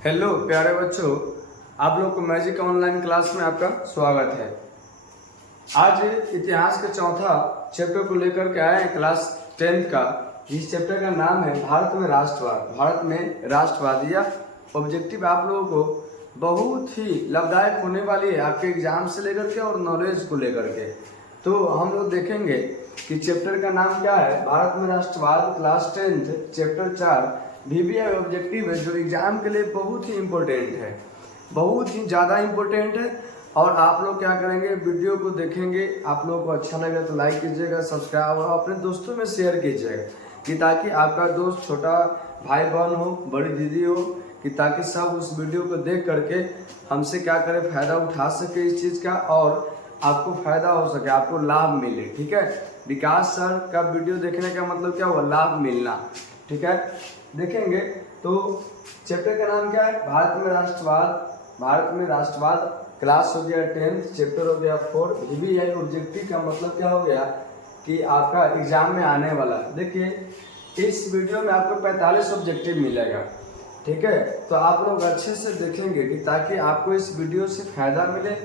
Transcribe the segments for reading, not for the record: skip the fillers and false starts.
Hello प्यारे बच्चों, आप लोग को मैजिक ऑनलाइन क्लास में आपका स्वागत है। आज इतिहास का चौथा चैप्टर को लेकर के आए हैं, क्लास 10th का। इस चैप्टर का नाम है भारत में राष्ट्रवाद। भारत में राष्ट्रवाद या ऑब्जेक्टिव आप लोगों को बहुत ही लाभदायक होने वाली है आपके एग्जाम से लेकर के और नॉलेज को लेकर के। तो हम लोग देखेंगे कि चैप्टर का नाम क्या है, भारत में राष्ट्रवाद, class 10th, chapter 4 VBI objective है, जो एग्जाम के लिए बहुत ही इम्पोर्टेंट है, बहुत ही ज़्यादा इम्पोर्टेंट है। और आप लोग क्या करेंगे, वीडियो को देखेंगे, आप लोगों को अच्छा लगे तो लाइक कीजिएगा, सब्सक्राइब और अपने दोस्तों में शेयर कीजिएगा, कि ताकि आपका दोस्त, छोटा भाई बहन हो, बड़ी दीदी हो, कि ताकि सब उस वीडियो को देख करके हमसे क्या करे, फायदा उठा सके इस चीज़ का और आपको फायदा हो सके, आपको लाभ मिले। ठीक है, विकास सर का वीडियो देखने का मतलब क्या हुआ, लाभ मिलना। ठीक है, देखेंगे तो चैप्टर का नाम क्या है, भारत में राष्ट्रवाद। भारत में राष्ट्रवाद, क्लास हो गया 10th, चैप्टर हो गया 4। VBI ऑब्जेक्टिव का मतलब क्या हो गया कि आपका एग्जाम में आने वाला। देखिए इस वीडियो में आपको 45 ऑब्जेक्टिव मिलेगा। ठीक है, तो आप लोग अच्छे से देखेंगे कि ताकि आपको इस वीडियो से फायदा मिले।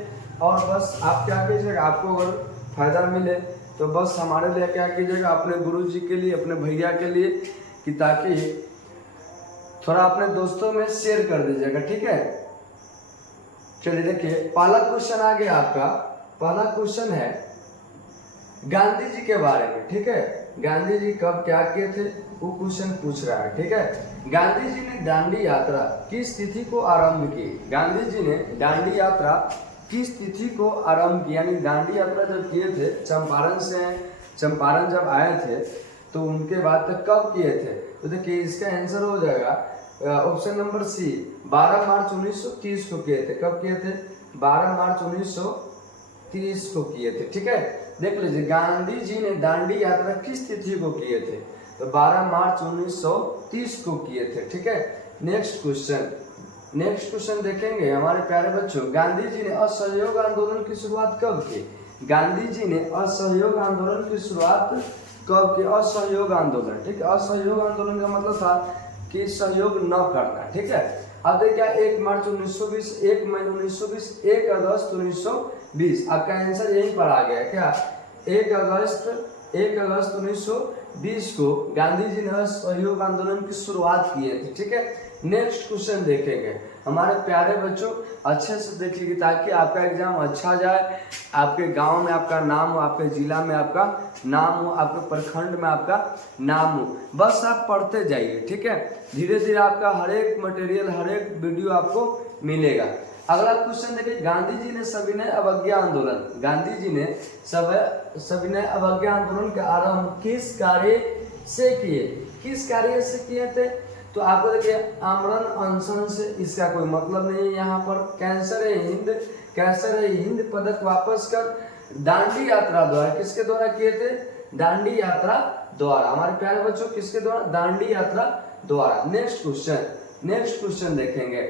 और बस आप क्या कीजिएगा, आपको अगर फायदा मिले तो बस हमारे लिए क्या कीजिएगा, अपने गुरुजी के लिए, अपने भैया के लिए, कि ताकि थोड़ा अपने दोस्तों में शेयर कर दीजिएगा। ठीक है, चलिए देखिए पहला क्वेश्चन आ गया आपका। पहला क्वेश्चन है गांधी जी के बारे में। ठीक है, गांधी जी कब क्या किए थे वो क्वेश्चन पूछ रहा है। ठीक है, गांधी जी ने दांडी यात्रा किस तिथि को आरंभ की। गांधी जी ने दांडी यात्रा किस तिथि को आरंभ की, यानी दांडी यात्रा जब किए थे, चंपारण जब आए थे तो उनके बाद तक कब किए थे। तो देखिए इसका आंसर हो जाएगा ऑप्शन नंबर सी, 12 मार्च 1930 को किए थे। कब किए थे, 12 मार्च 1930 को किए थे। ठीक है, देख लीजिए गांधी जी ने दांडी यात्रा किस तिथि को किए थे, तो 12 मार्च 1930 को किए थे। ठीक है, नेक्स्ट क्वेश्चन देखेंगे हमारे प्यारे बच्चों। गांधी जी ने असहयोग आंदोलन की शुरुआत कब की। गांधी जी ने असहयोग आंदोलन की शुरुआत कब की, असहयोग आंदोलन। ठीक है, असहयोग आंदोलन का मतलब था कि सहयोग न करना। ठीक है, अब देखिए 1 मार्च 1920, 1 मई 1920, 1 अगस्त 1920। आपका आंसर यहीं पर आ गया क्या, 1 अगस्त 1920 को गांधी जी ने असहयोग आंदोलन की शुरुआत किए थे। ठीक है, नेक्स्ट क्वेश्चन देखेंगे हमारे प्यारे बच्चों, अच्छे से देखिए ताकि आपका एग्जाम अच्छा जाए, आपके गांव में आपका नाम हो, आपके जिला में आपका नाम हो, आपके प्रखंड में आपका नाम हो। बस आप पढ़ते जाइए। ठीक है, धीरे धीरे आपका हर एक मटेरियल, हर एक वीडियो आपको मिलेगा। अगला क्वेश्चन देखिए, गांधी जी ने सविनय अवज्ञा आंदोलन, गांधी जी ने सविनय अवज्ञा आंदोलन का आरंभ किस कार्य से किए, किस कार्य से किए थे। तो आपको देखिए आमरण अनशन से इसका कोई मतलब नहीं है यहाँ पर। कैंसर हिंद पदक वापस कर दांडी यात्रा द्वारा, किसके द्वारा किए थे, दांडी यात्रा द्वारा। हमारे प्यारे बच्चों किसके द्वारा, दांडी यात्रा द्वारा। नेक्स्ट क्वेश्चन देखेंगे।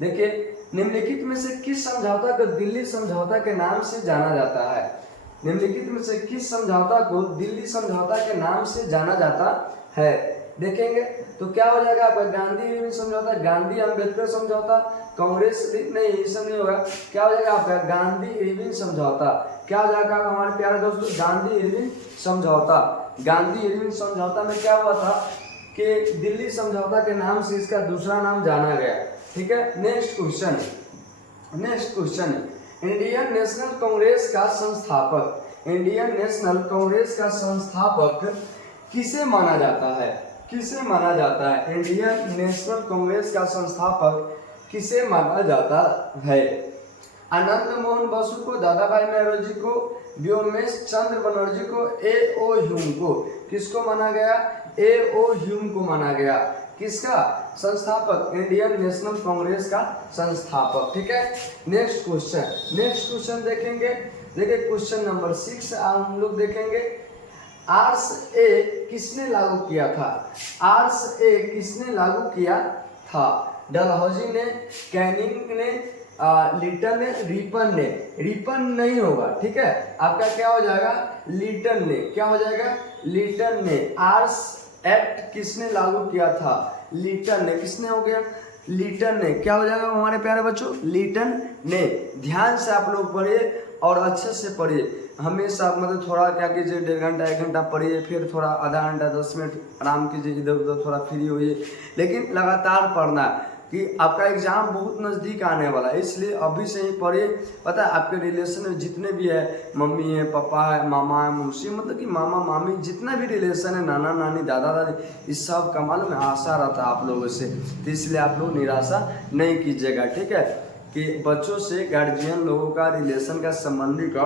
देखिए निम्नलिखित में से किस समझौता को दिल्ली समझौता के नाम से जाना जाता है। निम्नलिखित में से किस समझौता को दिल्ली समझौता के नाम से जाना जाता है, देखेंगे तो क्या हो जाएगा आपका, गांधी इरविन समझौता, गांधी अम्बेडकर समझौता, कांग्रेस नहीं, ये सब नहीं होगा। क्या हो जाएगा आपका, गांधी इरविन समझौता। क्या हो जाएगा हमारे प्यारे दोस्तों, गांधी इरविन समझौता। गांधी इरविन समझौता में क्या हुआ था कि दिल्ली समझौता के नाम से इसका दूसरा नाम जाना गया। ठीक है, next question Indian national Congress का संस्थापक, इंडियन नेशनल कांग्रेस का संस्थापक किसे माना जाता है, किसे माना जाता है, इंडियन नेशनल कांग्रेस का संस्थापक किसे माना जाता है। आनंद मोहन बसु को, दादा भाई नौरोजी को, व्योमेश चंद्र बनर्जी को, A.O. ह्यूम को। किसको माना गया, A.O. ह्यूम को माना गया। किसका संस्थापक, इंडियन नेशनल कांग्रेस का संस्थापक। ठीक है, नेक्स्ट क्वेश्चन देखेंगे। देखिए क्वेश्चन नंबर 6 हम लोग देखेंगे। RSA किसने लागू किया था, RSA किसने लागू किया था। डलहौजी ने, कैनिंग ने, लिटन ने, रिपन नहीं होगा। ठीक है, आपका क्या हो जाएगा, लिटन ने। क्या हो जाएगा, लिटन ने। आर्स एक्ट किसने लागू किया था, लिटन ने। किसने हो गया, लिटन ने, क्या हो जाएगा हमारे प्यारे बच्चों, लिटन ने। ध्यान से आप लोग पढ़िए और अच्छे से पढ़िए, हमेशा मतलब थोड़ा क्या कीजिए 1.5 घंटा 1 घंटा पढ़िए, फिर थोड़ा आधा घंटा 10 मिनट आराम कीजिए, इधर उधर थोड़ा फ्री होइए, लेकिन लगातार पढ़ना कि आपका एग्जाम बहुत नज़दीक आने वाला है, इसलिए अभी से ही पढ़िए। पता है आपके रिलेशन में जितने भी है, मम्मी है, पापा है, मामा है, मौसी, मतलब कि मामा मामी जितना भी रिलेशन है, नाना नानी, दादा दादी, इस सब का मालूम है आशा रहता है आप लोगों से, तो इसलिए आप लोग निराशा नहीं कीजिएगा, ठीक है। कि बच्चों से गार्जियन लोगों का रिलेशन का संबंधी का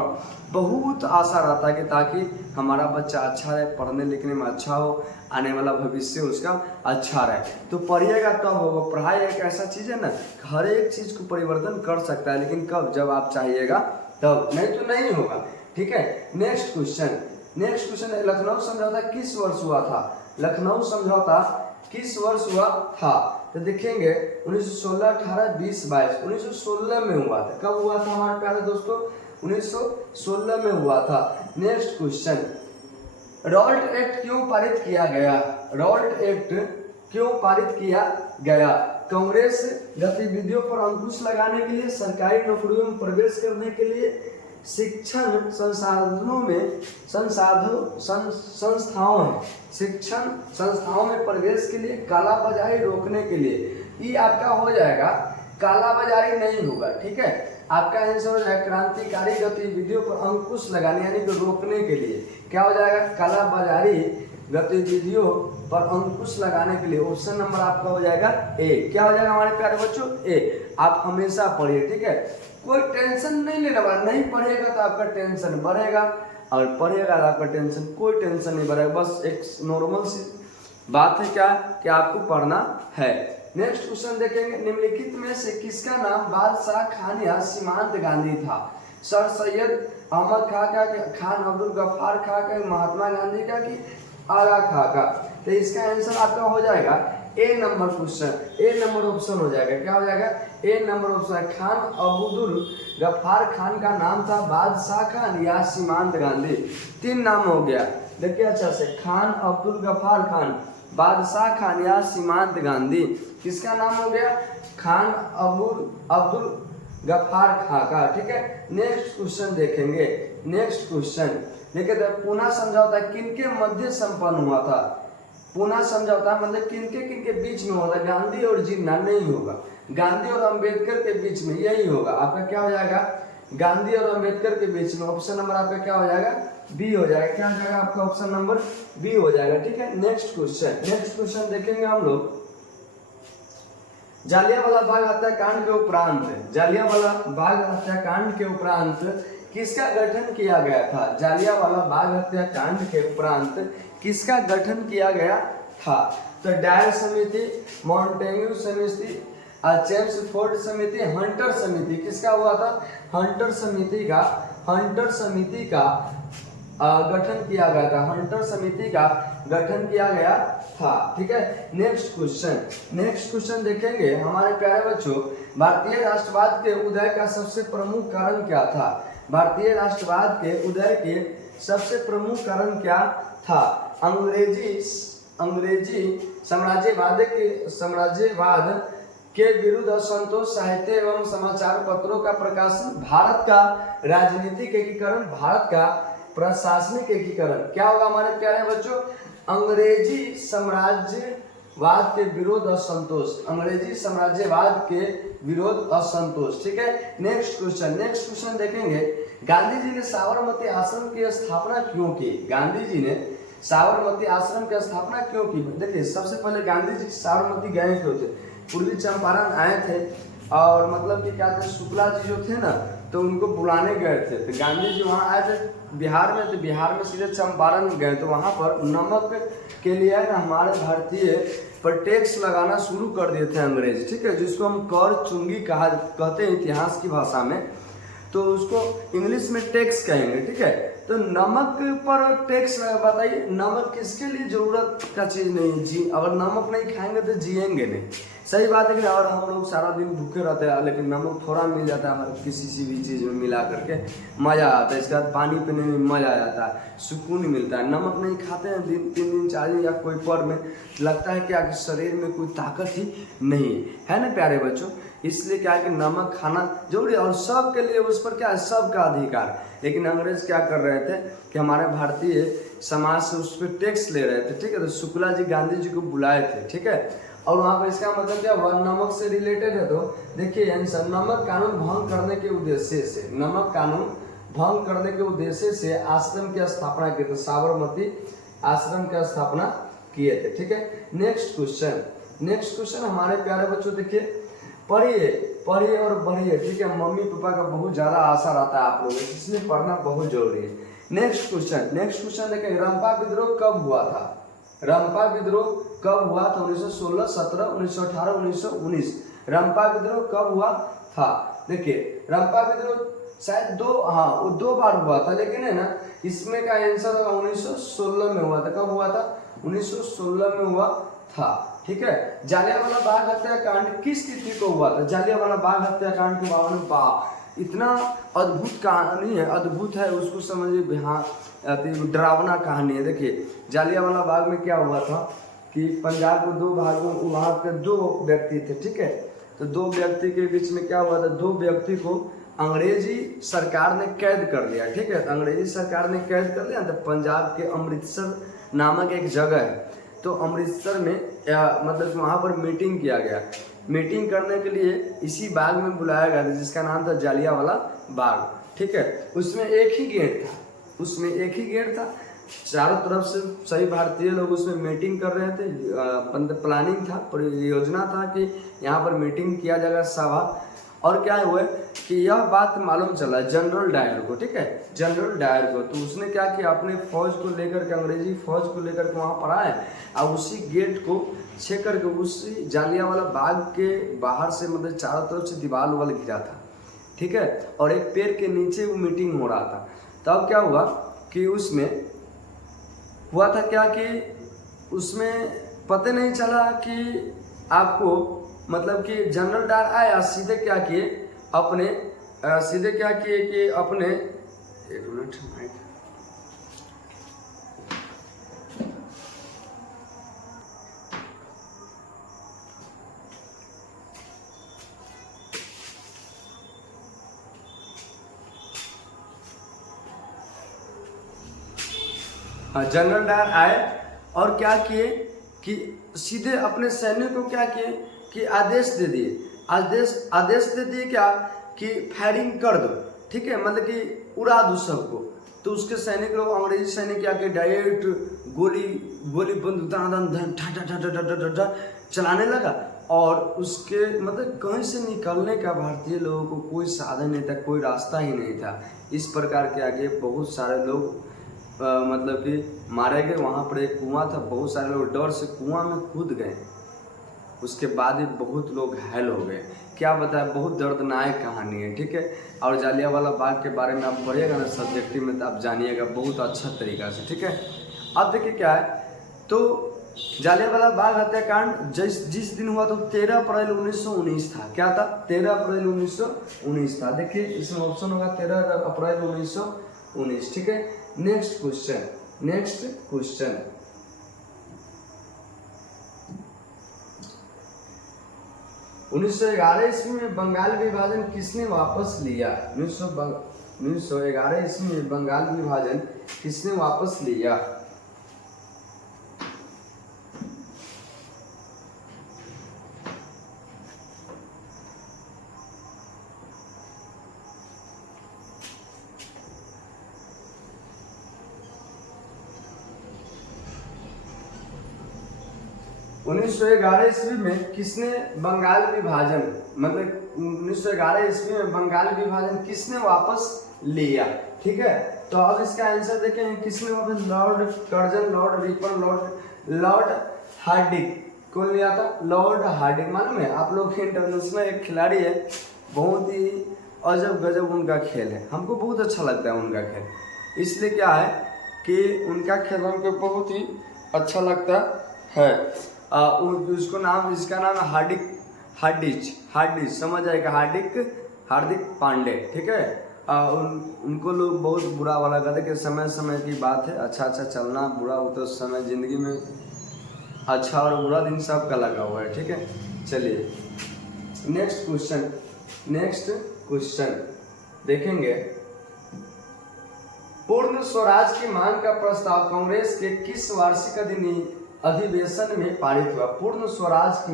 बहुत आशा रहता है कि ताकि हमारा बच्चा अच्छा रहे, पढ़ने लिखने में अच्छा हो, आने वाला भविष्य उसका अच्छा रहे। तो पढ़िएगा तब होगा। पढ़ाई एक ऐसा चीज़ है ना, हर एक चीज़ को परिवर्तन कर सकता है, लेकिन कब, जब आप चाहिएगा तब, नहीं तो नहीं होगा, ठीक है। नेक्स्ट क्वेश्चन है, लखनऊ समझौता किस वर्ष हुआ था? लखनऊ समझौता किस वर्ष हुआ था? तो देखेंगे 1916, 18, 20, 22। 1916 में हुआ था। कब हुआ था हमारे प्यारे दोस्तों? 1916 में हुआ था। नेक्स्ट क्वेश्चन, रॉल्ट एक्ट क्यों पारित किया गया? रॉल्ट एक्ट क्यों पारित किया गया? कांग्रेस गतिविधियों पर अंकुश लगाने के लिए, सरकारी नौकरियों में प्रवेश करने के लिए, शिक्षण संस्थाओं में प्रवेश के लिए, कालाबाजारी रोकने के लिए। ये आपका हो जाएगा, कालाबाजारी नहीं होगा, ठीक है। आपका आंसर हो जाएगा क्रांतिकारी गतिविधियों पर अंकुश लगाने यानी कि रोकने के लिए। क्या हो जाएगा? कालाबाजारी गतिविधियों पर अंकुश लगाने के लिए। ऑप्शन नंबर आपका हो जाएगा ए। क्या हो जाएगा हमारे प्यारे बच्चों? ए। आप हमेशा पढ़िए, ठीक है, कोई टेंशन नहीं लेना पड़ा। नहीं पढ़ेगा तो आपका टेंशन बढ़ेगा, और पढ़ेगा तो आपका टेंशन, कोई टेंशन नहीं बढ़ेगा। बस एक नॉर्मल सी बात है क्या कि आपको पढ़ना है। नेक्स्ट क्वेश्चन देखेंगे, निम्नलिखित में से किसका नाम बादशाह खान या सीमांत गांधी था? सर सैयद अहमद खां का, खान अब्दुल गफ्फार खां का, महात्मा गांधी का, कि आगा खां का? तो इसका आंसर आपका हो जाएगा ए नंबर क्वेश्चन, ए नंबर ऑप्शन हो जाएगा। क्या हो जाएगा? ए नंबर ऑप्शन। खान अब्दुल गफ्फार खान का नाम था बादशाह खान या सीमांत गांधी? 3 नाम हो गया, देखिए अच्छा से, खान अब्दुल गफ्फार खान, बादशाह खान या सीमांत गांधी। किसका नाम हो गया? खान अब्दुल गफ्फार खान का, ठीक है। नेक्स्ट क्वेश्चन देखेंगे। नेक्स्ट क्वेश्चन देखिए, पूना समझौता किनके मध्य संपन्न हुआ था? पूना समझौता मतलब किनके बीच में होता? गांधी और जिन्ना नहीं होगा, गांधी और अंबेडकर के बीच में, यही होगा आपका। क्या हो जाएगा? गांधी और अंबेडकर के बीच में। ऑप्शन नंबर आपका क्या हो जाएगा? बी हो जाएगा। क्या हो जाएगा आपका? ऑप्शन नंबर बी हो जाएगा, ठीक है। नेक्स्ट क्वेश्चन देखेंगे हम लोग। जालियांवाला बाग हत्याकांड के उपरांत, जालियांवाला बाग हत्याकांड के उपरांत किसका गठन किया गया था? जालियांवाला बाग हत्याकांड के उपरांत किसका गठन किया गया था? तो डायर समिति, मॉन्टेग्यू समिति, चेम्सफोर्ड समिति, हंटर समिति। किसका हुआ था? हंटर समिति का गठन किया गया था। हंटर समिति का गठन किया गया था, ठीक है। नेक्स्ट क्वेश्चन देखेंगे हमारे प्यारे बच्चों। भारतीय राष्ट्रवाद के उदय का सबसे प्रमुख कारण क्या था? भारतीय राष्ट्रवाद के उदय के सबसे प्रमुख कारण क्या था? अंग्रेजी साम्राज्यवाद के विरुद्ध असंतोष, साहित्य एवं समाचार पत्रों का प्रकाशन, भारत का राजनीतिक एकीकरण, भारत का प्रशासनिक एकीकरण। क्या होगा हमारे प्यारे बच्चों? अंग्रेजी साम्राज्यवाद के विरोध असंतोष, अंग्रेजी साम्राज्यवाद के विरोध असंतोष, ठीक है। नेक्स्ट क्वेश्चन देखेंगे। गांधी जी ने साबरमती आश्रम की स्थापना क्यों की? गांधी जी ने साबरमती आश्रम की स्थापना क्यों की? देखिए, सबसे पहले गांधी जी साबरमती गए थे, पूर्वी चंपारण आए थे, और मतलब कि क्या थे, शुक्ला जी जो थे ना, तो उनको बुलाने गए थे। तो गांधी जी वहाँ आए थे बिहार में, तो बिहार में सीधे चंपारण गए, तो वहाँ पर नमक के लिए ना हमारे भारतीय पर टैक्स लगाना शुरू कर दिए थे अंग्रेज, ठीक है, जिसको हम कर चुंगी कहते हैं इतिहास की भाषा में, तो उसको इंग्लिश में टैक्स कहेंगे, ठीक है। तो नमक पर टैक्स, बताइए, नमक किसके लिए जरूरत का चीज़ नहीं है? अगर नमक नहीं खाएंगे तो जिएंगे नहीं, सही बात है कि और हम लोग सारा दिन भूखे रहते हैं, लेकिन नमक थोड़ा मिल जाता है हर किसी सी भी चीज़ में मिला करके मज़ा आता है। इसके बाद पानी पीने में मज़ा आ जाता है, सुकून मिलता है। नमक नहीं खाते हैं 3 दिन 4 दिन या कोई पर में, लगता है कि शरीर में कोई ताकत ही नहीं है ना प्यारे बच्चों। इसलिए क्या है कि नमक खाना जरूरी है और सबके लिए उस पर क्या है, सबका अधिकार। लेकिन अंग्रेज क्या कर रहे थे कि हमारे भारतीय समाज से उस पर टैक्स ले रहे थे, ठीक है। तो शुक्ला जी गांधी जी को बुलाए थे, ठीक है। और वहाँ पर इसका मतलब क्या हुआ, नमक से रिलेटेड है। तो देखिए आंसर, नमक कानून भंग करने के उद्देश्य से, नमक कानून भंग करने के उद्देश्य से आश्रम की स्थापना की, तो साबरमती आश्रम की स्थापना किए थे, ठीक है। नेक्स्ट क्वेश्चन हमारे प्यारे बच्चों देखिए, पढ़िए और बढ़िए, ठीक है। मम्मी पापा का बहुत ज्यादा आशा रहता है आप लोगों को, इसलिए पढ़ना बहुत जरूरी है। नेक्स्ट क्वेश्चन देखिए, रंपा विद्रोह कब हुआ था? रंपा विद्रोह कब हुआ था? 1916, 17, 1918, 1919। रंपा विद्रोह कब हुआ था? देखिए रंपा विद्रोह शायद दो बार हुआ था, लेकिन है ना इसमें का आंसर होगा 1916 में हुआ था। कब हुआ था? 1916 में हुआ था, ठीक है। जालियांवाला बाग हत्याकांड किस तिथि को हुआ था? जालियांवाला बाग हत्याकांड के बारे में इतना अद्भुत कहानी है, अद्भुत है, उसको समझिए। हाँ, डरावना कहानी है। देखिए जालियांवाला बाग में क्या हुआ था कि पंजाब को 2 भागों, वहाँ पे 2 व्यक्ति थे, ठीक है। तो 2 व्यक्ति के बीच में क्या हुआ था, 2 व्यक्ति को अंग्रेजी सरकार ने कैद कर लिया, ठीक है। तो अंग्रेजी सरकार ने कैद कर लिया। तो पंजाब के अमृतसर नामक एक जगह है, तो अमृतसर में मतलब वहाँ पर मीटिंग किया गया। मीटिंग करने के लिए इसी बाग में बुलाया गया था, जिसका नाम था जालियांवाला बाग, ठीक है। उसमें एक ही गेट था, चारों तरफ से सभी भारतीय लोग उसमें मीटिंग कर रहे थे। प्लानिंग था, परियोजना था कि यहाँ पर मीटिंग किया जाएगा, सभा। और क्या हुआ कि यह बात मालूम चला जनरल डायर को, ठीक है, जनरल डायर को। तो उसने क्या किया, अपने फौज को लेकर के, अंग्रेजी फौज को लेकर के वहाँ पर आए और उसी गेट को छेक करके उसी जालियांवाला बाग के बाहर से, मतलब चारों तरफ से दीवार वाल घिरा था, ठीक है। और एक पेड़ के नीचे वो मीटिंग हो रहा था। तब क्या हुआ कि उसमें हुआ था क्या कि उसमें पता नहीं चला कि आपको, मतलब कि जनरल डायर आया, सीधे क्या किए कि अपने, एक मिनट, जनरल डायर आए और क्या किए कि सीधे अपने सैनिक को क्या किए कि आदेश दे दिए क्या कि फायरिंग कर दो, ठीक है, मतलब कि उड़ा दो सबको। तो उसके सैनिक लोग, अंग्रेजी सैनिक क्या कि डायरेक्ट गोली बंदूक चलाने लगा। और उसके मतलब कहीं से निकलने का भारतीय लोगों को कोई साधन नहीं था, कोई रास्ता ही नहीं था। इस प्रकार के आगे बहुत सारे लोग मतलब कि मारे गए। वहाँ पर एक कुआं था, बहुत सारे लोग डर से कुआं में कूद गए। उसके बाद भी बहुत लोग घायल हो गए। क्या बताए, बहुत दर्दनाक कहानी है, ठीक है। और जालियांवाला बाग के बारे में आप पढ़िएगा ना सब्जेक्टिव में, तो आप जानिएगा बहुत अच्छा तरीका से, ठीक है। अब देखिए क्या है, तो जालियांवाला बाग हत्याकांड जिस दिन हुआ तो 13 अप्रैल 1919 था। क्या था? 13 अप्रैल 1919 था। देखिए इसमें ऑप्शन होगा 13 अप्रैल 1919, ठीक है। नेक्स्ट क्वेश्चन 1911 ईस्वी में बंगाल विभाजन किसने वापस लिया? 1911 ईस्वी में बंगाल विभाजन किसने वापस लिया? उन्नीस 1911 ईस्वी में किसने बंगाल विभाजन, मतलब 1911 ईस्वी में बंगाल विभाजन किसने वापस लिया, ठीक है। तो अब इसका आंसर देखें, किसने वापस? Lord Curzon, lord Ripon, lord Hardinge. कौन लिया था? Lord Hardinge. मालूम है आप लोग, इंटरनेशनल एक खिलाड़ी है, बहुत ही अजब गजब उनका खेल है, हमको बहुत अच्छा लगता है उनका खेल। इसलिए क्या है कि उनका खेल हमको बहुत ही अच्छा लगता है। इसका नाम है हार्दिक समझ आएगा, हार्दिक पांडे, ठीक है। उनको लोग बहुत बुरा वाला कहते कि समय समय की बात है, अच्छा चलना, बुरा हो तो समय जिंदगी में अच्छा और बुरा दिन सबका लगा हुआ है, ठीक है। चलिए नेक्स्ट क्वेश्चन देखेंगे। पूर्ण स्वराज की मांग का प्रस्ताव कांग्रेस के किस वार्षिक अधिवेशन में पारित हुआ? पूर्ण स्वराज की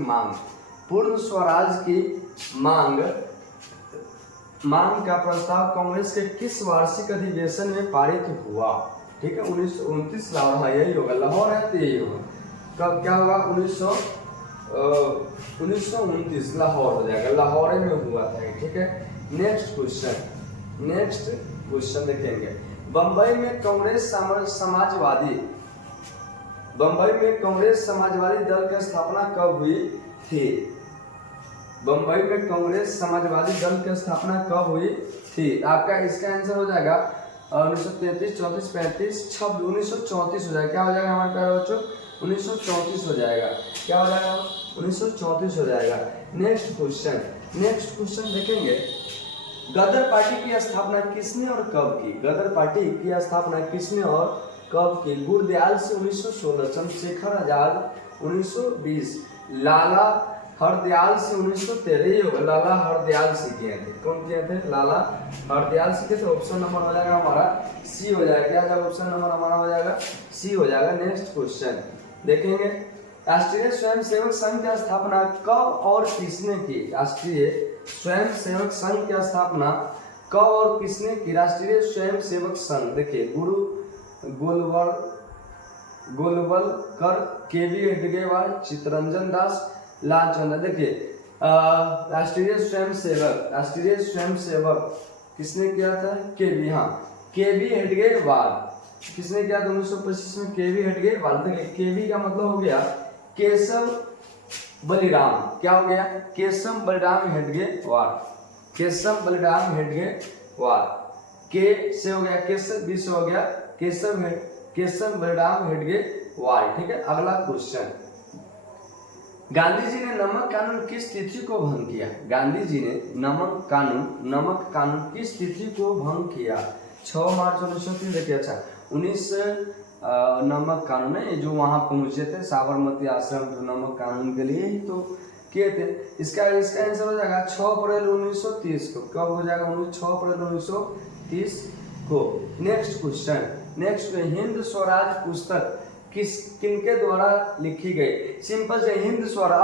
मांग का प्रस्ताव कांग्रेस के किस वार्षिक अधिवेशन में पारित हुआ? ठीक है, 1929 लाहौर, हाँ यही होगा, लाहौर है तो यही होगा। कब क्या होगा? 1929 लाहौर हो जाएगा, लाहौर में हुआ था, ठीक है। नेक्स्ट क्वेश्चन देखेंगे। बंबई में कांग्रेस समाजवादी दल की स्थापना कब हुई थी? बंबई में कांग्रेस समाजवादी दल की स्थापना कब हुई थी? आपका इसका आंसर हो जाएगा 1933, 34, 35, 26, 1934 हो जाएगा। क्या हो जाएगा हमारे प्यारे बच्चों? 1934 हो जाएगा। क्या हो जाएगा? 1934 हो जाएगा। नेक्स्ट क्वेश्चन देखेंगे। गदर पार्टी की स्थापना किसने और कब की? गदर पार्टी की स्थापना किसने और कब की? गुरदयाल से 1916, चंद्रशेखर आजाद 1920, लाला हरदयाल से 1913 होगा। लाला हरदयाल से किए थे। कौन किए थे? लाला हरदयाल से किए थे। ऑप्शन नंबर हो जाएगा हमारा सी हो जाएगा। क्या जाएगा? ऑप्शन नंबर हमारा हो जाएगा सी हो जाएगा। नेक्स्ट क्वेश्चन देखेंगे। राष्ट्रीय स्वयंसेवक संघ की स्थापना कब और किसने की? राष्ट्रीय स्वयंसेवक संघ की स्थापना कब और किसने की? राष्ट्रीय स्वयंसेवक संघ देखिए, गुरु गोलवलकर, केवी हेडगेवार, चित्तरंजन दास, लालचंद्र। देखिए राष्ट्रीय स्वयंसेवक किसने किया था? केवी, हाँ केवी हेडगेवार। किसने किया था? 1925 में केवी हेडगेवार। देखिए केवी का मतलब हो गया केशव बलिराम। क्या हो गया? केशव बलिराम हेडगेवार। के से हो गया केशव, बी से हो गया केशव बलिराम हेडगेवार, ठीक है। अगला क्वेश्चन। गांधी जी ने नमक कानून किस तिथि को भंग किया? गांधी जी ने नमक कानून किस तिथि को भंग किया? 6 मार्च 1930। देखिए अच्छा 19 नमक कानून है जो वहां पहुंचे थे साबरमती आश्रम, जो नमक कानून के लिए ही तो किए थे। इसका आंसर हो जाएगा 6 अप्रैल 1930 को। कब हो जाएगा? 6 अप्रैल 1930 को। Next question. हिंद स्वराज पुस्तक किनके द्वारा लिखी गई? सिंपल से हिंद स्वराज,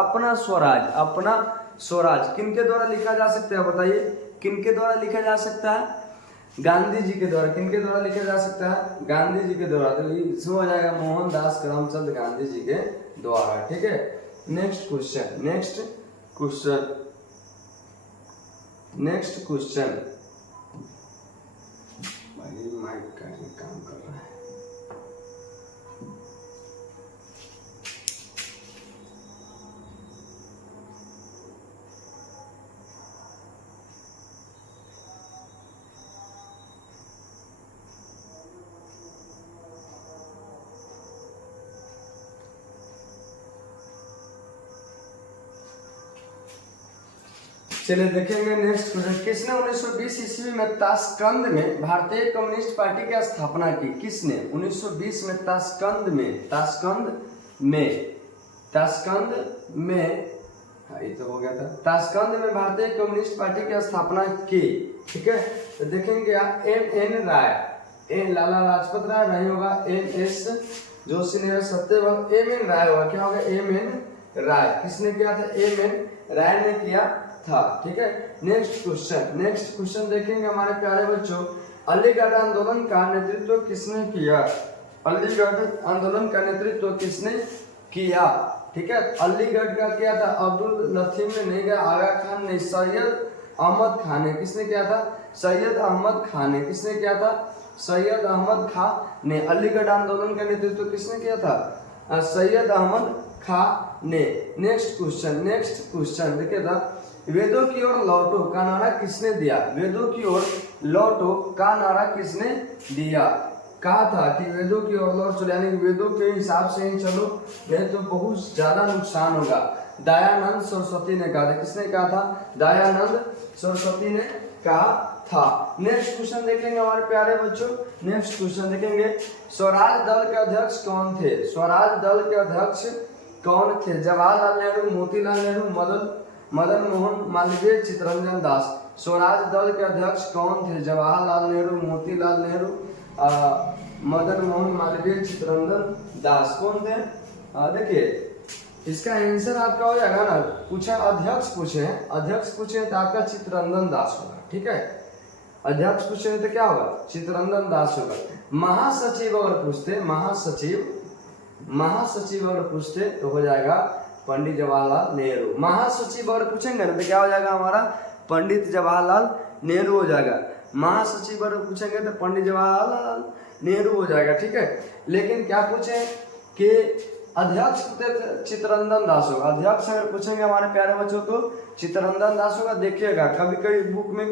अपना स्वराज किनके द्वारा लिखा जा सकता है? बताइए किनके द्वारा लिखा जा सकता है? गांधी जी के द्वारा। किनके द्वारा लिखा जा सकता है? गांधी जी के द्वारा। तो इसमें हो जाएगा मोहनदास करमचंद गांधी जी के द्वारा, ठीक है। Next question. माइक का काम कर रहा है। चलिए देखेंगे नेक्स्ट क्वेश्चन। किसने 1920 ईस्वी में ताशकंद में भारतीय कम्युनिस्ट पार्टी की स्थापना की? किसने 1920 में ताशकंद में हाँ ये तो हो गया था। ताशकंद में भारतीय कम्युनिस्ट पार्टी की स्थापना की, ठीक है। तो देखेंगे M.N. राय, लाला लाजपत राय नहीं होगा, M.S. जोशी ने सत्यवान, M.N. राय होगा। क्या होगा? M.N. राय। किसने किया था? M.N. राय ने किया था, ठीक है। नेक्स्ट क्वेश्चन देखेंगे हमारे प्यारे बच्चों। अलीगढ़ आंदोलन का नेतृत्व किसने किया? ठीक है। अलीगढ़ का किया था अब्दुल लतीफ ने नहीं किया, आगा खान ने, सैयद अहमद खान ने। किसने किया था? सैयद अहमद खान ने। किसने किया था? सैयद अहमद खान ने। अलीगढ़ आंदोलन का नेतृत्व किसने किया था? सैयद अहमद खान ने। नेक्स्ट क्वेश्चन देखिए था। वेदों की ओर लौटो का नारा किसने दिया? वेदों की ओर लौटो का नारा किसने दिया? कहा था कि वेदों की ओर लौट चलो, यानी वेदों के हिसाब से ही चलो, नहीं तो बहुत ज्यादा नुकसान होगा। दयानंद सरस्वती ने कहा था। किसने कहा था? दयानंद सरस्वती ने कहा था। नेक्स्ट क्वेश्चन देखेंगे हमारे प्यारे बच्चों, नेक्स्ट क्वेश्चन देखेंगे, स्वराज दल के अध्यक्ष कौन थे? स्वराज दल के अध्यक्ष कौन थे? जवाहरलाल नेहरू, मोतीलाल नेहरू, मदन मोहन मालवीय, चित्तरंजन दास। स्वराज दल के अध्यक्ष कौन थे? जवाहरलाल नेहरू, मोतीलाल नेहरू, मदन मोहन मालवीय, चित्तरंजन दास। कौन थे? देखिए इसका आंसर आपका हो जाएगा ना, पूछा अध्यक्ष पूछे तो आपका चित्तरंजन दास होगा। ठीक है, अध्यक्ष पूछे तो क्या होगा? चित्तरंजन दास होगा। महासचिव अगर पूछते तो हो जाएगा पंडित जवाहरलाल नेहरू। महासचिव अगर पूछेंगे तो क्या हो जाएगा हमारा? पंडित जवाहरलाल नेहरू हो जाएगा। महासचिव अगर पूछेंगे तो पंडित जवाहरलाल नेहरू हो जाएगा। ठीक है, लेकिन क्या पूछे कि अध्यक्ष चित्तरंजन दास होगा। अध्यक्ष अगर पूछेंगे हमारे प्यारे बच्चों तो चित्तरंजन दास होगा। देखिएगा कभी कभी बुक में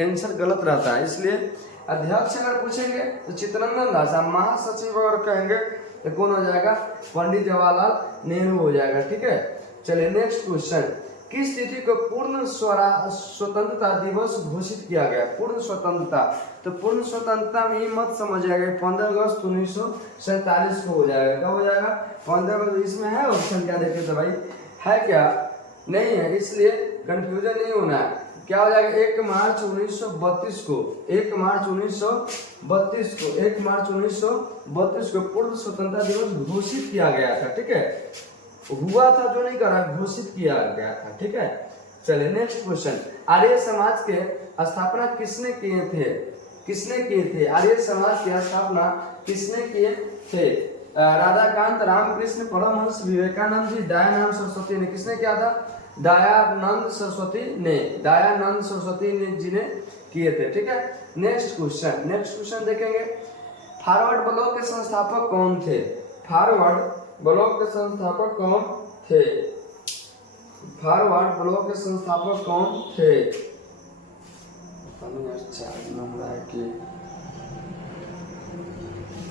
आंसर गलत रहता है, इसलिए अध्यक्ष अगर पूछेंगे तो चित्तरंजन दास। महासचिव अगर कहेंगे तो कौन हो जाएगा? पंडित जवाहरलाल नेहरू हो जाएगा। ठीक है, चलिए नेक्स्ट क्वेश्चन, किस तिथि को पूर्ण स्वतंत्रता दिवस घोषित किया गया? पूर्ण स्वतंत्रता, तो पूर्ण स्वतंत्रता में ही मत समझिएगा 15 अगस्त 1947 को हो जाएगा। कब हो जाएगा? 15 अगस्त। इसमें है ऑप्शन क्या? देखे तो भाई है क्या? नहीं है, इसलिए कंफ्यूजन नहीं होना है। क्या हो जाएगा? 1 मार्च 1932 को 1 मार्च 1932 को पूर्ण स्वतंत्रता दिवस घोषित किया गया था। ठीक है, हुआ था जो नहीं करा, घोषित किया गया था। ठीक है, चलिए नेक्स्ट क्वेश्चन, आर्य समाज के स्थापना किसने किए थे? आर्य समाज की स्थापना किसने किए थे? राधाकांत, रामकृष्ण परमहंस, विवेकानंद जी, दयानंद सरस्वती ने। किसने किया था? दयानंद सरस्वती ने जी ने किए थे। ठीक है, नेक्स्ट क्वेश्चन देखेंगे, फॉरवर्ड ब्लॉक के संस्थापक कौन थे? फॉरवर्ड ब्लॉक के संस्थापक कौन थे? फॉरवर्ड ब्लॉक के संस्थापक कौन थे?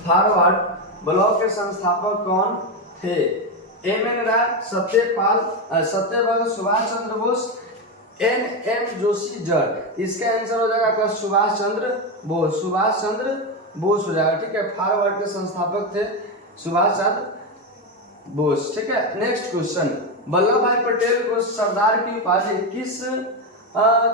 फॉरवर्ड ब्लॉक के संस्थापक कौन थे? एम.एन. राय, सत्यपाल, सुभाष चंद्र बोस, N.M. जोशी जड़। इसका आंसर हो जाएगा आपका सुभाष चंद्र बोस हो जाएगा। ठीक है, फॉरवर्ड के संस्थापक थे सुभाष चंद्र बोस। ठीक है, नेक्स्ट क्वेश्चन, वल्लभ भाई पटेल को सरदार की उपाधि किस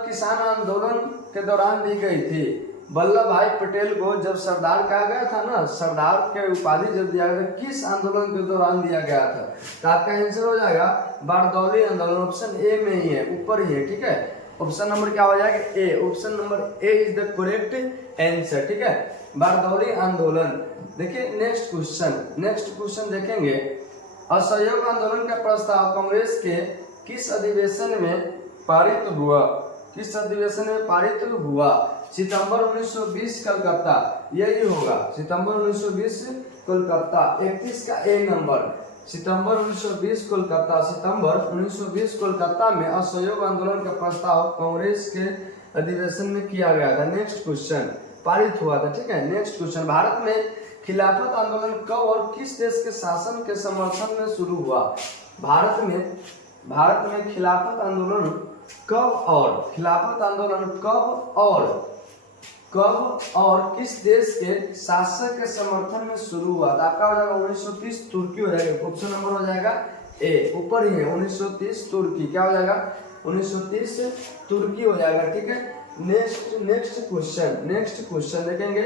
किसान आंदोलन के दौरान दी गई थी? वल्लभ भाई पटेल को जब सरदार कहा गया था ना, सरदार के उपाधि जब दिया गया, किस आंदोलन के दौरान दिया गया था? तो आपका आंसर हो जाएगा बारदौली आंदोलन। ऑप्शन ए में ही है, ऊपर ही है। ठीक है, ऑप्शन नंबर क्या हो जाएगा? A. Option number A is the correct answer. ठीक है, बारदौली आंदोलन। देखिए नेक्स्ट क्वेश्चन देखेंगे, असहयोग आंदोलन का प्रस्ताव कांग्रेस के किस अधिवेशन में पारित हुआ? सितंबर 1920 कलकत्ता, यही होगा सितंबर 1920 कोलकाता। 31 का ए नंबर, सितंबर 1920 कोलकाता में असहयोग आंदोलन का प्रस्ताव कांग्रेस के अधिवेशन में किया गया था। नेक्स्ट क्वेश्चन, पारित हुआ था। ठीक है, नेक्स्ट क्वेश्चन, भारत में खिलाफत आंदोलन कब और किस देश के शासन के समर्थन में शुरू हुआ? भारत में खिलाफत आंदोलन कब और किस देश के शासक के समर्थन में शुरू हुआ? तो आपका हो जाएगा 1930 तुर्की हो जाएगा। ऑप्शन नंबर हो जाएगा ए, ऊपर ही है 1930 तुर्की। क्या हो जाएगा? 1930 तुर्की हो जाएगा। ठीक है, नेक्स्ट क्वेश्चन देखेंगे।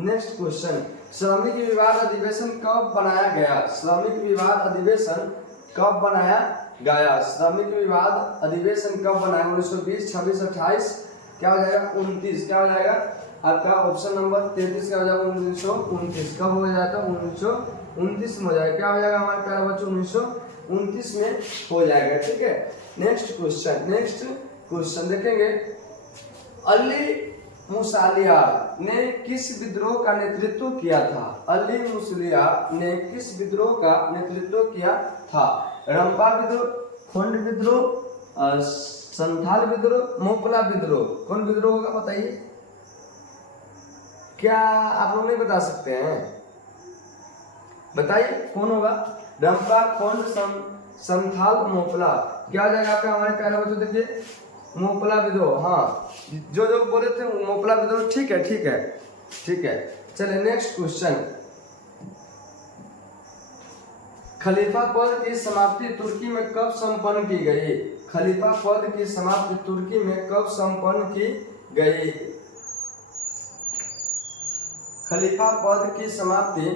नेक्स्ट क्वेश्चन, श्रमिक विवाद अधिवेशन कब बनाया गया? श्रमिक विवाद अधिवेशन कब बनाया गया? 1920, 26, 28, क्या हो जाएगा? 29। क्या हो जाएगा आपका? ऑप्शन नंबर 33 क्या हो जाएगा? 1929। कब हो जाता है? 1929 में हो जाएगा। क्या हो जाएगा हमारे प्यारे बच्चों? 1929 में हो जाएगा। ठीक है, नेक्स्ट क्वेश्चन देखेंगे, अली मुसालियार ने किस विद्रोह का नेतृत्व किया था? अली मुसालियार ने किस विद्रोह का नेतृत्व किया था? रंपा विद्रोह, खोंड विद्रोह, संथाल विद्रोह, मोपला विद्रोह। कौन विद्रोह होगा बताइए? क्या आप लोग नहीं बता सकते हैं? बताइए कौन होगा? रंपा, खोंड, संथाल मोपला, क्या हो जाएगा आपका हमारे प्यारे बच्चों, देखिए मोपला विदो, हाँ जो जो बोले थे मोपला विदो, ठीक है ठीक है ठीक है। चलिए नेक्स्ट क्वेश्चन, खलीफा पद की समाप्ति तुर्की में कब संपन्न की गई? खलीफा पद की समाप्ति तुर्की में कब संपन्न की गई? खलीफा पद की समाप्ति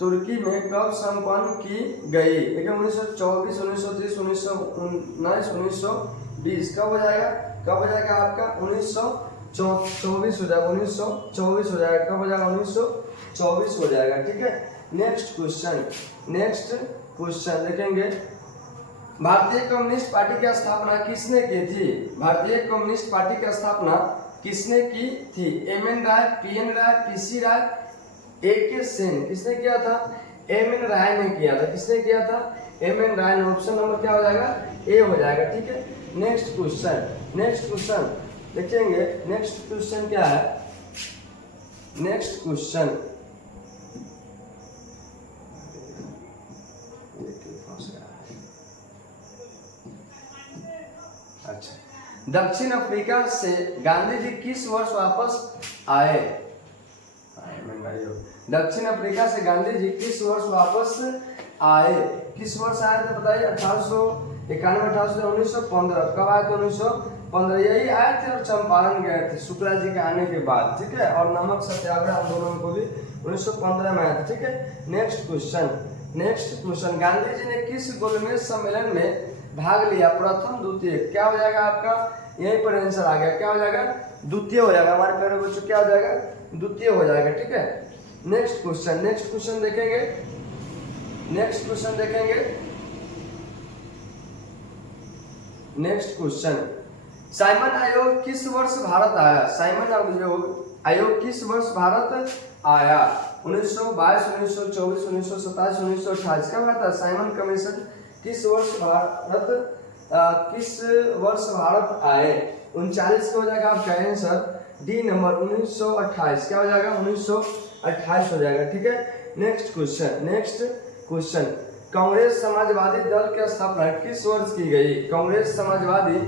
तुर्की में कब संपन्न की गई? देखिए 1924, 1930, 1919, 1920, कब हो जाएगा? कब हो जाएगा आपका 1924 हो जाएगा, 1924 हो जाएगा, कब हो जाएगा 1924 हो जाएगा, ठीक है। नेक्स्ट क्वेश्चन देखेंगे, भारतीय कम्युनिस्ट पार्टी की स्थापना किसने की थी? भारतीय कम्युनिस्ट पार्टी की स्थापना किसने की थी? एम.एन. राय, पी.एन. राय, पी.सी. राय, ए.के. सेन, किसने किया था? एम.एन. राय ने किया था। किसने किया था? एम.एन. राय ने। ऑप्शन नंबर क्या हो जाएगा? ए हो जाएगा, ठीक है। नेक्स्ट क्वेश्चन देखेंगे, नेक्स्ट क्वेश्चन क्या है? नेक्स्ट क्वेश्चन अच्छा, दक्षिण अफ्रीका से गांधी जी किस वर्ष वापस आए? दक्षिण अफ्रीका से गांधी जी किस वर्ष वापस आए? किस वर्ष आए थे बताइए? 1891, 1915। कब आए थे? 1915। यही आए थे और चंपारण गए थे शुक्ला जी के आने के बाद, ठीक है। और नमक सत्याग्रह आंदोलन को भी 1915 में आए थे, ठीक है। नेक्स्ट क्वेश्चन, गांधी जी ने किस गोलमेज सम्मेलन में भाग लिया? प्रथम, द्वितीय, क्या हो जाएगा आपका? यहीं पर आंसर आ गया, क्या हो जाएगा? द्वितीय हो जाएगा हमारे प्यारे बच्चों, क्या हो जाएगा? द्वितीय हो जाएगा, ठीक है। नेक्स्ट क्वेश्चन देखेंगे, नेक्स्ट क्वेश्चन, साइमन आयोग किस वर्ष भारत आया? साइमन आयोग किस वर्ष भारत आया? 1922, 1924, 1927, 1928, कब आया था? साइमन कमीशन किस वर्ष भारत आए? 39 का हो जाएगा आपका आंसर, डी नंबर 1928, क्या हो जाएगा? 1928 हो जाएगा, ठीक है। नेक्स्ट क्वेश्चन, कांग्रेस समाजवादी दल की स्थापना किस वर्ष की गई? कांग्रेस समाजवादी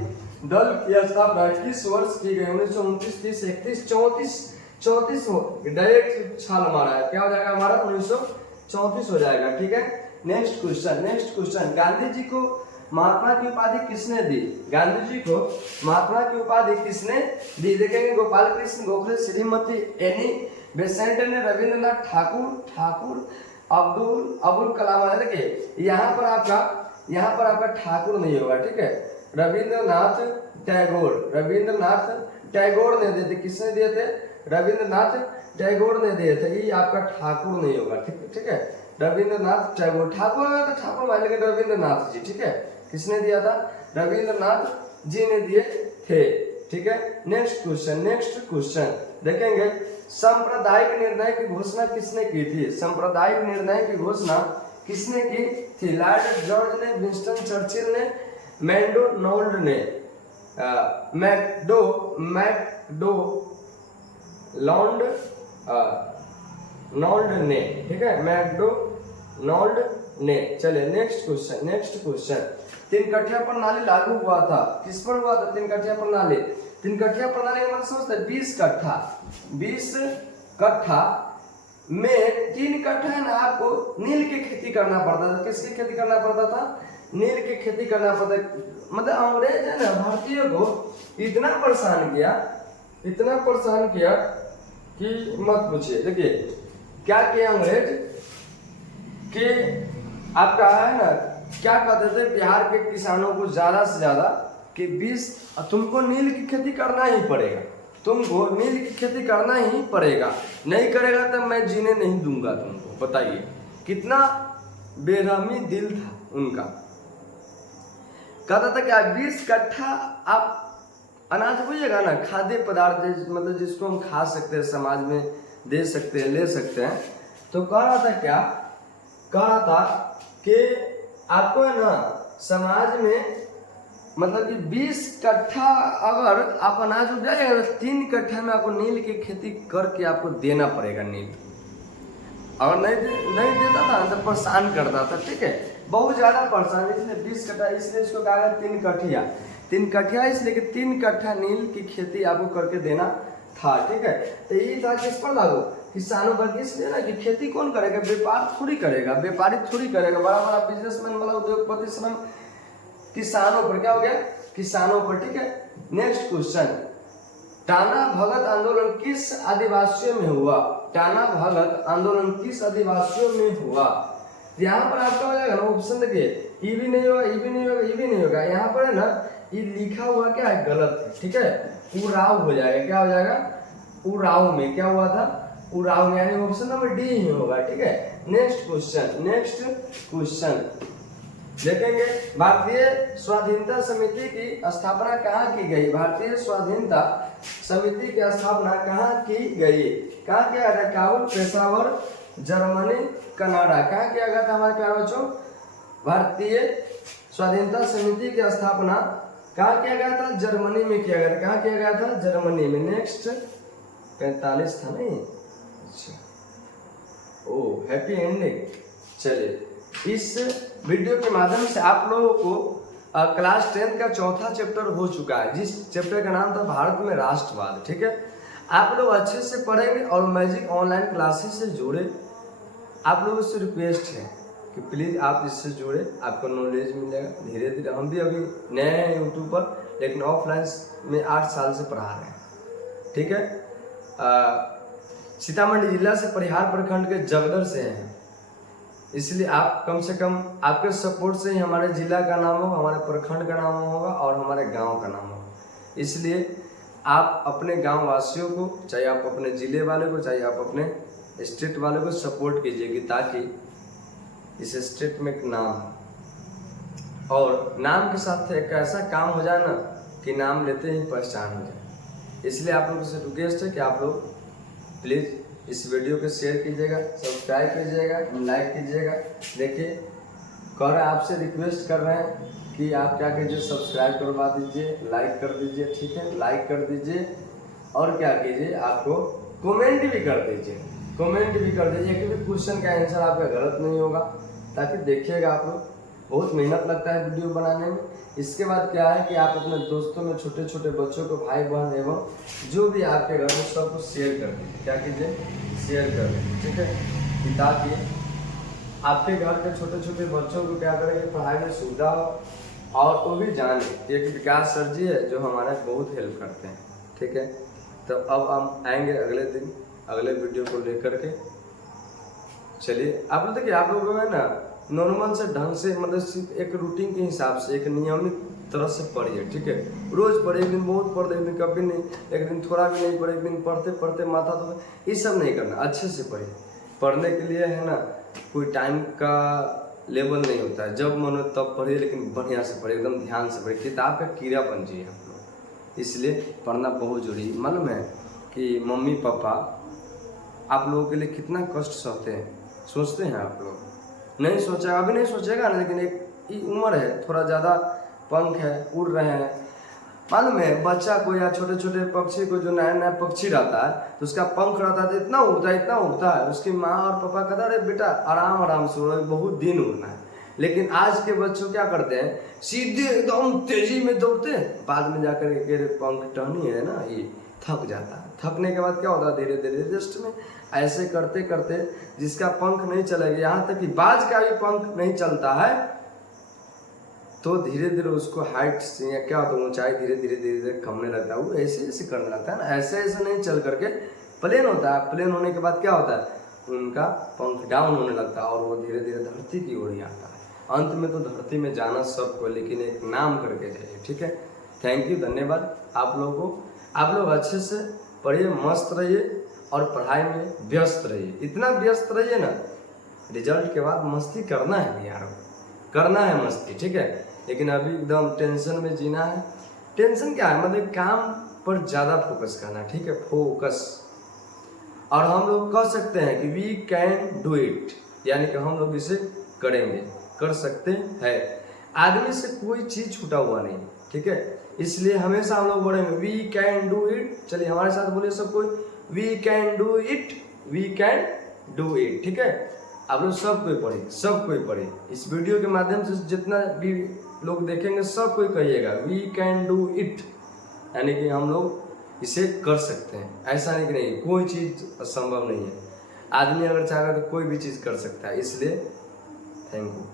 दल की स्थापना किस वर्ष की गई? 1929, 30, 31, 34 हो, डायरेक्ट छाल मारा है, क्या हो जाएगा हमारा? 1934 हो जाएगा, ठीक है। नेक्स्ट क्वेश्चन, गांधी जी को महात्मा की उपाधि किसने दी? गांधी जी को महात्मा की उपाधि किसने दी? देखेंगे, गोपाल कृष्ण गोखले, श्रीमती एनी बेसेंट ने, रविंद्रनाथ ठाकुर, अबुल कलाम। देखिए यहाँ पर आपका ठाकुर नहीं होगा, ठीक है। रविंद्रनाथ टैगोर ने दिए थे। किसने दिए थे? रविंद्रनाथ टैगोर ने दिए थे। ये आपका ठाकुर नहीं होगा, ठीक है। रविंद्रनाथ टैगोर, ठाकुर मान लेंगे रविंद्रनाथ जी, ठीक है। किसने दिया था? रविंद्रनाथ जी ने दिए थे, ठीक है। नेक्स्ट क्वेश्चन देखेंगे, सांप्रदायिक निर्णय की घोषणा किसने की थी? सांप्रदायिक निर्णय की घोषणा किसने की थी? लॉर्ड जॉर्ज ने, विंस्टन चर्चिल ने, मैकडोनाल्ड ने, मैकडोनाल्ड ने, ठीक है, मैकडोनाल्ड ने। चलिए नेक्स्ट क्वेश्चन, तीन कठिया प्रणाली लागू हुआ था, किस पर हुआ था? तीन कठिया प्रणाली मतलब समझते हैं 20 कट्ठा में 3 कट्ठा है ना, आपको नील की खेती करना पड़ता था। किसकी खेती करना पड़ता था? नील की खेती करना पड़ता। मतलब अंग्रेज है ना भारतीय को इतना परेशान किया कि मत पूछिए। देखिए क्या किया अंग्रेज कि आपका है ना, क्या कहते थे बिहार के किसानों को ज्यादा से ज्यादा कि 20 तुमको नील की खेती करना ही पड़ेगा, नहीं करेगा तो मैं जीने नहीं दूंगा तुमको। बताइए कितना बेरहमी दिल था उनका। कहता था क्या 20 कट्ठा आप अनाज बोइएगा ना, खाद्य पदार्थ मतलब जिसको हम खा सकते हैं, समाज में दे सकते हैं, ले सकते हैं। तो कह रहा था कि आपको है ना समाज में मतलब कि 20 कट्ठा अगर आप अनाज उपजाएगा तो 3 कट्ठा में आपको नील की खेती करके आपको देना पड़ेगा नील। अगर नहीं देता था तो परेशान करता था, ठीक है। बहुत ज़्यादा परेशान, इसलिए 20 कट्ठा, इसलिए इसको कहा गया 3 कठिया। 3 कठिया इसलिए कि 3 कट्ठा नील की खेती आपको करके देना था, ठीक है। तो ये था किस पर लागू, किसानों पर। इसलिए ना कि खेती कौन करेगा, व्यापार थोड़ी करेगा, व्यापारी थोड़ी करेगा, बड़ा बड़ा बिजनेसमैन वाला उद्योगपति श्रम किसानों पर, क्या हो गया, किसानों पर, ठीक है। नेक्स्ट क्वेश्चन, टाना भगत आंदोलन किस आदिवासियों में हुआ? टाना भगत आंदोलन किस आदिवासियों में हुआ? यहाँ पर आपका हो जाएगा ना ऑप्शन, देखिए ई भी नहीं होगा, ई भी नहीं होगा, ई भी नहीं होगा। यहाँ पर है ना ये लिखा हुआ क्या है, गलत है, ठीक है। उराव हो जाएगा, क्या हो जाएगा, उराव में क्या हुआ था, उराव में, यानी ऑप्शन नंबर डी ही होगा, ठीक है। नेक्स्ट क्वेश्चन देखेंगे, भारतीय स्वाधीनता समिति की स्थापना कहाँ की गई? भारतीय स्वाधीनता समिति की स्थापना कहाँ की गई? कहाँ किया गया? Kabul, Peshawar, Germany, Canada. कहाँ किया गया था हमारे प्यारे बच्चों? भारतीय स्वाधीनता समिति की स्थापना कहाँ किया गया था? जर्मनी में किया गया था। कहाँ किया गया था? जर्मनी में। नेक्स्ट 45 था नहीं, अच्छा, ओ हैप्पी एंडिंग। चलिए, इस वीडियो के माध्यम से आप लोगों को क्लास 10 का चौथा चैप्टर हो चुका है, जिस चैप्टर का नाम था भारत में राष्ट्रवाद, ठीक है। आप लोग अच्छे से पढ़ेंगे और मैजिक ऑनलाइन क्लासेस से जुड़े। आप लोगों से रिक्वेस्ट है कि प्लीज़ आप इससे जुड़े, आपको नॉलेज मिलेगा धीरे धीरे। हम भी अभी नए हैं यूट्यूब पर, लेकिन ऑफलाइन में 8 साल से पढ़ा रहे हैं, ठीक है। सीतामढ़ी जिला से परिहार प्रखंड के जगदर से हैं, इसलिए आप कम से कम आपके सपोर्ट से ही हमारे जिला का नाम होगा, हमारे प्रखंड का नाम होगा और हमारे गांव का नाम होगा। इसलिए आप अपने गांव वासियों को, चाहे आप अपने जिले वाले को, चाहे आप अपने स्टेट वाले को सपोर्ट कीजिएगी, ताकि इस स्टेट में एक नाम हो और नाम के साथ एक ऐसा काम हो जाए ना कि नाम लेते ही पहचान हो जाए। इसलिए आप लोगों से रिक्वेस्ट है कि आप लोग प्लीज़ इस वीडियो को शेयर कीजिएगा, सब्सक्राइब कीजिएगा, लाइक कीजिएगा। देखिए, कह रहे हैं आपसे, रिक्वेस्ट कर रहे हैं कि आप क्या कीजिए, सब्सक्राइब करवा दीजिए, लाइक कर दीजिए, ठीक है, लाइक कर दीजिए। और क्या कीजिए, आपको कमेंट भी कर दीजिए, कमेंट भी कर दीजिए, क्योंकि क्वेश्चन का आंसर आपका गलत नहीं होगा, ताकि देखिएगा आप लोग। बहुत मेहनत लगता है वीडियो बनाने में। इसके बाद क्या है कि आप अपने दोस्तों में, छोटे छोटे बच्चों को, भाई बहन एवं जो भी आपके घर में, सबको शेयर कर दीजिए। क्या कीजिए, शेयर कर दीजिए, ठीक है, ताकि आपके घर के छोटे छोटे बच्चों को क्या करें कि पढ़ाई में सुविधा हो और वो भी जाने। एक विकास सर जी है जो हमारे बहुत हेल्प करते हैं, ठीक है। तो अब हम आएंगे अगले दिन अगले वीडियो को लेकर के। चलिए, आप लोग देखिए, आप लोगों में ना नॉर्मल से ढंग से, मतलब सिर्फ एक रूटीन के हिसाब से, एक नियमित तरह से पढ़िए, ठीक है। रोज पढ़े, एक दिन बहुत पढ़ दे, एक दिन कभी नहीं, एक दिन थोड़ा भी नहीं पढ़े, एक दिन पढ़ते पढ़ते माथा तो, ये सब नहीं करना। अच्छे से पढ़िए। पढ़ने के लिए है ना कोई टाइम का लेवल नहीं होता है, जब मन हो तब पढ़िए, लेकिन बढ़िया से पढ़िए, एकदम ध्यान से पढ़िए। किताब का कीड़ा बन जाइए आप लोग, इसलिए पढ़ना बहुत जरूरी। मालूम है कि मम्मी पापा आप लोगों के लिए कितना कष्ट सहते हैं, सोचते हैं आप लोग? नहीं सोचा, अभी नहीं सोचेगा ना, लेकिन एक उम्र है, थोड़ा ज़्यादा पंख है, उड़ रहे हैं। मालूम है, बच्चा को या छोटे छोटे पक्षी को, जो नया नया पक्षी रहता है तो उसका पंख रहता है तो इतना उड़ता है, उसकी माँ और पापा कहता है, अरे बेटा आराम आराम से उड़ो, बहुत दिन उड़ना है। लेकिन आज के बच्चों क्या करते हैं, सीधे एकदम तेजी में दौड़ते हैं, बाद में जाकर के पंख टहनी है ना, ये थक जाता है। थकने के बाद क्या होता है, धीरे धीरे रेस्ट में ऐसे करते करते जिसका पंख नहीं चलेगा, यहाँ तक कि बाज का भी पंख नहीं चलता है, तो धीरे धीरे उसको हाइट से या क्या होता है, ऊंचाई धीरे धीरे धीरे धीरे कमने लगता है। वो ऐसे ऐसे करने लगता है ना, ऐसे ऐसे नहीं चल करके प्लेन होता है। प्लेन होने के बाद क्या होता है, उनका पंख डाउन होने लगता है और वो धीरे धीरे धरती की ओर आता है। अंत में तो धरती में जाना सबको, लेकिन एक नाम करके जाइए, ठीक है। थैंक यू, धन्यवाद आप लोगों को। आप लोग अच्छे से पढ़िए, मस्त रहिए और पढ़ाई में व्यस्त रहिए। इतना व्यस्त रहिए ना, रिजल्ट के बाद मस्ती करना है यार, करना है मस्ती, ठीक है। लेकिन अभी एकदम टेंशन में जीना है। टेंशन क्या है, मतलब काम पर ज़्यादा फोकस करना, ठीक है, फोकस। और हम लोग कह सकते हैं कि वी कैन डू इट, यानी कि हम लोग इसे करेंगे, कर सकते हैं। आदमी से कोई चीज़ छूटा हुआ नहीं, ठीक है। इसलिए हमेशा हम लोग बोलेंगे वी कैन डू इट। चलिए हमारे साथ बोलिए सब कोई, we can do it, we can do it, ठीक है। आप लोग सब कोई पढ़े, सब कोई पढ़े। इस वीडियो के माध्यम से जितना भी लोग देखेंगे सब कोई कहिएगा वी कैन डू इट, यानी कि हम लोग इसे कर सकते हैं। ऐसा नहीं कि नहीं, कोई चीज़ असंभव नहीं है। आदमी अगर चाहेगा तो कोई भी चीज़ कर सकता है। इसलिए थैंक यू।